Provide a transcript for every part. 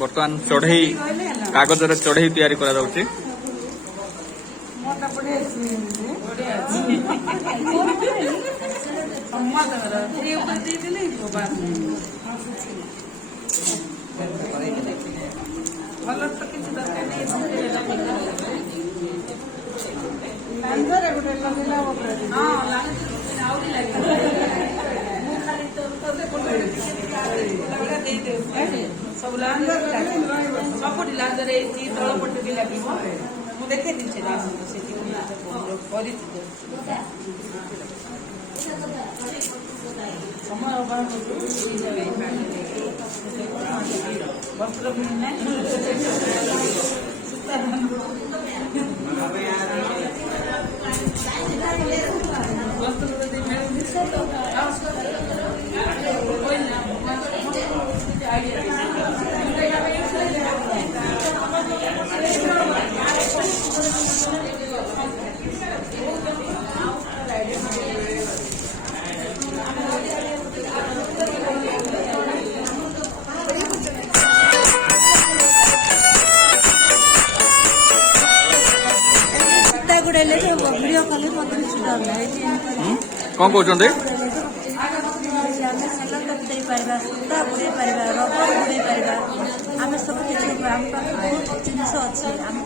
बर्तमान चढ़ई कागज चढ़ई तैयारी करा जाउची सब लांजर तल पटे भी लगे मुझे देखे समय अभाव वस्त्र कौन कहते आम सब किसी बहुत जिनस अच्छे आम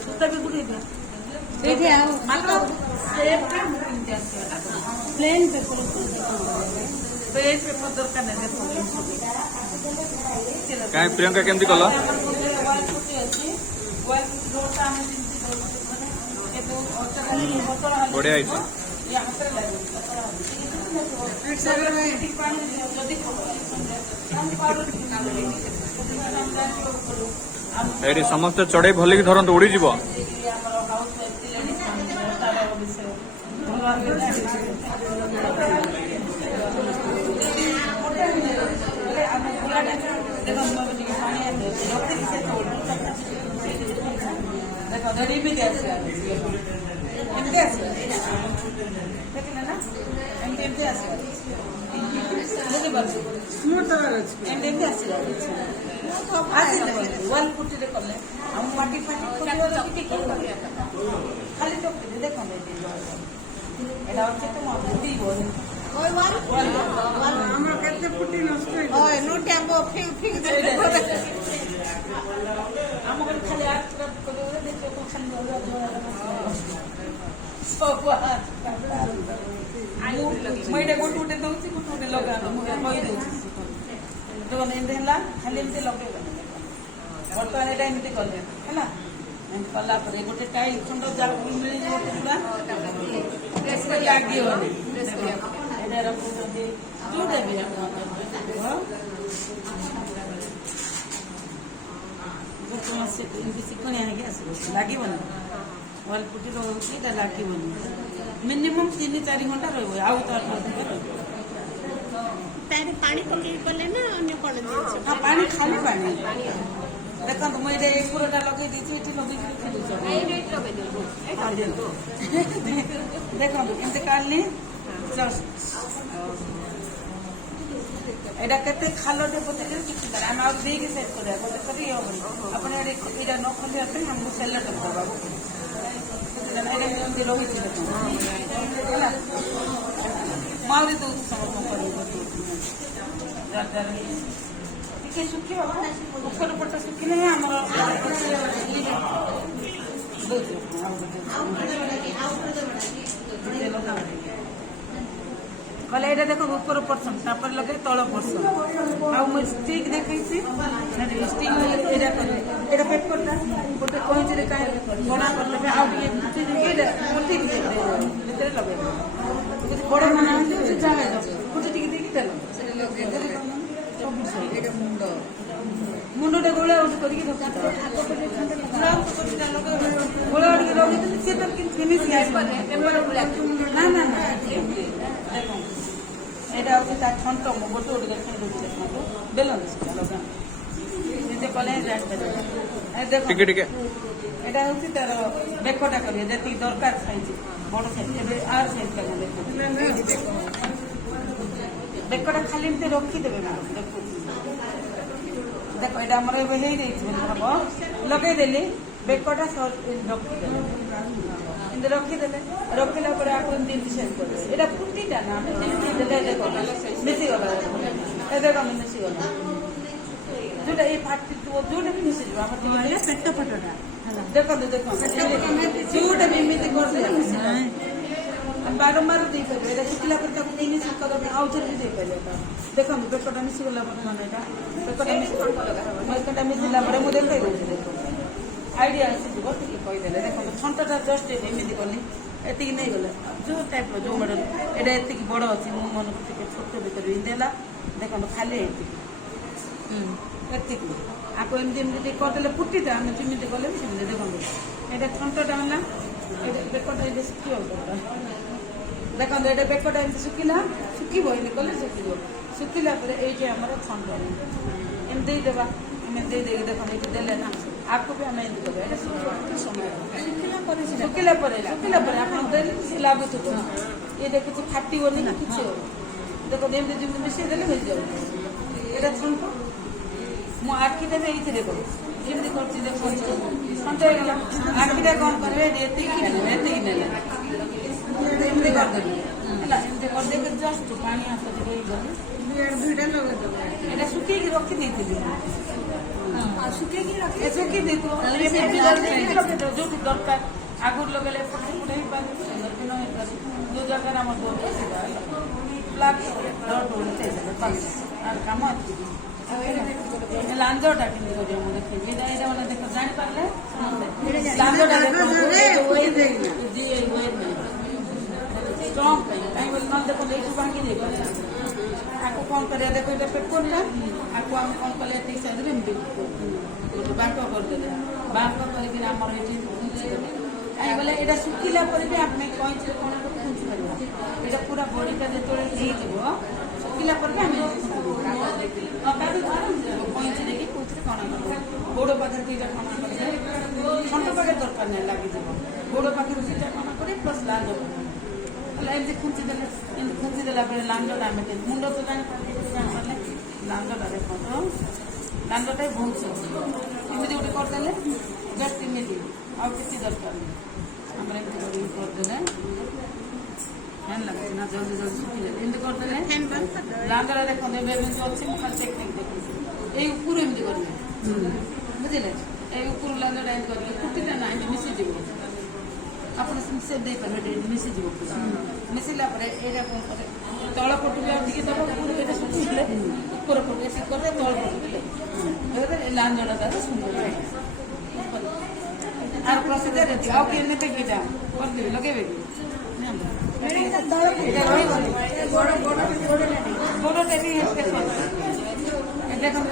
सूता भी बुढ़े प्लेन पेपर दरकार नहीं कहीं प्रियंका केमती कल बढ़िया ये समस्त चढ़ई भल धरत उड़ी जीव मैंने गोटे गोटे दौर गोटे लगा खाली लगे बर्तमान यहाँ एमती कले है कला गोटे टाइल खंड मिल पूरा लगे जोटा भी शिकणिया लगे वाल पुटी रोचे लगे मिनिमम 3-4 घंटा रही आउ तो पानी पकई कले ना अन्य कौन पानी खाली पानी देखो मुझे पूरा लगे देखो एमती काढ़ी एटा केते खालोटे पते आम आ देके सेट करिया करी हेबनी अपन एटा न खोलिया पे हमको सेलेट करबा एटा रही माउरी दो टे सुखी ऊपर पट सुखिले कले ये देख ऊपर पर्सन तापर लगे तल पर्सन आ स्टिक देखी स्टिक ये पेपरटा गोटे कहीं बड़ा कर लगे बड़ मना गोटे टे मुंडा गोला गोला ना ना ना एटा होता ठंट गोटे गोटे देखो ବେଲନ୍ତି ସେଟା ଲଗାନ୍ତି ନିଜେ କଲେ ଜାଣିପାରିବେ। ଦେଖ ଟିକେ ଟିକେ এটা হচ্ছে তার বেকটা করিয়ে যেତିকি দরকার সাইজ বড় সাইজ এবে আর সাইজ কেন বেকটা খালি এমনি রখিদেবে না দেখো এটা আমার এবে হয়ে যাইছে ভাব লগাইদেলি বেকটা রখিদেবে এমনি রখিদেলে রখিলা পরে আপনি এমনি সাইজ করবে এটা ফুটিটা না আমি দেখো মিশিগলা এ দেখো আমি মিশিগলা ଯୋଉଟା ଏଇ ଫାଟି ଯୋଉଟା ବି ମିଶିଯିବ ଆମର ପେଟ ଫଟଟା ଦେଖନ୍ତୁ ଦେଖନ୍ତୁ ଯୋଉଟା ବି ଏମିତି କରିଦେଲେ ବାରମ୍ବାର ଦେଇପାରିବେ ଏଇଟା ଶୁଖିଲା ପରେ ତାକୁ ନେଇ ମିଶି କରିବା ଆଉ ଥରେ ବି ଦେଇପାରିବେ ଦେଖନ୍ତୁ ପେଟଟା ମିଶିଗଲା ବର୍ତ୍ତମାନ ଏଇଟା ପେଟଟା ମିଶିଲା ପରେ ମୁଁ ଦେଖେଇ ଦଉଛି ଦେଖନ୍ତୁ ଆଇଡିଆ ଆସିଯିବ ଟିକେ କହିଦେଲେ ଦେଖନ୍ତୁ ଛଣ୍ଟଟା ଜଷ୍ଟ ଏମିତି କଲି ଏତିକି ନେଇଗଲେ ଯୋଉ ଟାଇପ୍ର ଯୋଉ ମଡେଲ ଏଇଟା ଏତିକି ବଡ ଅଛି ମୁଁ ମନକୁ ଟିକେ ଛୋଟ ଭିତରେ ଏମିତି ହେଲା ଦେଖନ୍ତୁ ଖାଲି ଏତିକି ଏତିକି ଆକୁ ଏମିତି ଏମିତି ଟିକେ କରିଦେଲେ ଫୁଟିଟା ଆମେ ଯେମିତି କଲେ ବି ସେମିତି ଦେଖନ୍ତୁ ଏଇଟା ଛଣ୍ଟଟା ହେଲା ଏଇଟା ବେକଟା ଏଇଟା ଶୁଖିବ ଦେଖନ୍ତୁ ଏଇଟା ବେକଟା ଏମିତି ଶୁଖିଲା ଶୁଖିବ ଏମିତି କଲେ ଶୁଖିଲା ପରେ ଏଇଠି ଆମର ଛଣ୍ଟ ଏମିତି ଦେଇଦେବା ଆମେ ଦେଇଦେଇକି ଦେଖନ୍ତୁ ଏଇଠି ଦେଲେ ନା ଆକୁ ବି ଆମେ ଏମିତି କରିବା ଏଇଟା ସମୟ ଶୁଖିଲା ପରେ ଆପଣ ଦେଲେ ସେ ଲାଗୁଥିବ ଏଇଟା କିଛି ଫାଟିବନି ନା କିଛି ହବ ଦେଖନ୍ତୁ ଏମିତି ଯେମିତି ମିଶେଇ ଦେଲେ ହେଇଯାଉ ଏଇଟା ଛଣ୍ଟ ମୁଁ ଆଖିଟା ବି ଏଇଥିରେ କରୁ ଯେମିତି କରୁଛି ଦେଖନ୍ତୁ ସଞ୍ଚ ହେଇଗଲା ଆଖିଟା କ'ଣ କରିବେ ଏତିକି ନେଲେ ଏମିତି କରିଦେବି ହେଲା ଏମିତି କରିଦେଇକି ଜଷ୍ଟ ପାଣି ହାତ ଟିକେ ହେଇଗଲି ଏଇଟା ଶୁଖେଇକି ରଖିଦେଇଥିଲି ଶୁଖେଇ ଦେଇଥିବ ଯୋଉଠି ଦରକାର ଆଗରୁ ଲଗେଇଲେ ଫଟୋ ହେଇପାରେ ଦିନ ହେଇପାରେ ଯୋଉ ଜାଗାରେ ଆମର ଦରକାର ସେଇଟା ହେଲା ବ୍ଲାକ୍ আর কাମ ଏତିକି ଲାଞ୍ଜଟା କେମିତି କରିବା ମୁଁ ଦେଖେଇବି ଏଇଟା ଏଇଟା ମାନେ ଦେଖ ଜାଣିପାରିଲେ ଲାଞ୍ଜଟା ଷ୍ଟ୍ରଙ୍ଗ ପାଇଁ କାହିଁକି ବୋଲି ନହେଲେ ଦେଖନ୍ତୁ ଏଇଠୁ ଭାଙ୍ଗି ଯାଇପାରେ ଆକୁ କ'ଣ କରିବା ଦେଖ ଏଇଟା ପେପରଟା ଆକୁ ଆମେ କ'ଣ କଲେ ଏତିକି ସାଇଜରେ ଏମିତି ବାଙ୍କ କରିଦେଲେ ବାଙ୍କ କରିକିରି ଆମର ଏଇଠି ଖୁଞ୍ଚିଦେବେ କାହିଁକି ବୋଲେ ଏଇଟା ଶୁଖିଲା ପରେ ବି ଆମେ କଇଁଚିରେ କ'ଣ ଖୁଞ୍ଚି ପାରିବା ଏଇଟା ପୁରା ବଡ଼ିଟା ଯେତେବେଳେ ହେଇଯିବ ଶୁଖିଲା ପରେ ବି ଆମେ କଇଁଚି ଦେଇକି କୋଉଥିରେ କଣା କରିବ ଗୋଡ଼ ପାଖରେ ଦୁଇଟା କଣା କରିବେ ଛଣ୍ଟ ପାଖରେ ଦରକାର ନାହିଁ ଲାଗିଯିବ ଗୋଡ଼ ପାଖରେ ଦୁଇଟା କଣା କରି ପ୍ଲସ୍ ଲାଞ୍ଜ ହେଲା ଏମିତି ଖୁଞ୍ଚିଦେଲେ ଏମିତି ଖୁଞ୍ଚିଦେଲା ପରେ ଲାଞ୍ଜଟା ଆମେ ମୁଣ୍ଡ ତ ଜାଣିପାରିଲେ ଲାଞ୍ଜଟା ଦେଖନ୍ତୁ ଲାଞ୍ଜଟା ବହୁତ ସହଜ ଏମିତି ଗୋଟେ କରିଦେଲେ ଜଷ୍ଟ ଏମିତି ଆଉ କିଛି ଦରକାର ନାହିଁ ଆମର ଏମିତି କରିଦେଲେ ଫ୍ୟାନ୍ ଲାଗୁଛି ନା ଜଲ୍ଦି ଜଲ୍ଦି ଶୁଖିଯାଏ ଏମିତି କରିଦେଲେ ଲାଞ୍ଜଟା ଦେଖନ୍ତୁ ଏବେ ଏମିତି ଅଛି ମୁଁ ଖାଲି ଟେକ୍ନିକ୍ ଦେଖୁଛି ଏଇ ଉପରୁ ଏମିତି କରିବେ ବୁଝିଲେ ଏଇ ଉପରୁ ଲାଞ୍ଜଟା ଏମିତି କରିବେ ଫୁଟିଟା ନା ଏମିତି ମିଶିଯିବ ଆପଣ ସେ ଦେଇପାରିବେ ମିଶିଯିବ ମିଶିଲା ପରେ ଏଇଟା କ'ଣ କରେ ତଳ ପଟୁ ଆଉ ଟିକେ ଦେବ ଉପରୁ ଏଇଟା ଶୁଖିଲେ ଉପର ପଟୁ ଏତିକି କରିଲେ ତଳ ପଟୁ ଦେଲେ ଲାଞ୍ଜଟା ତାର ସୁନ୍ଦର আর প্রসিজার আছে ଆଉ କିଏ ନେବେ କି ଏଇଟା କରିଦେବେ ଲଗେଇବେ କି ଗୋଡ଼ଟା ବି ଦେଖନ୍ତୁ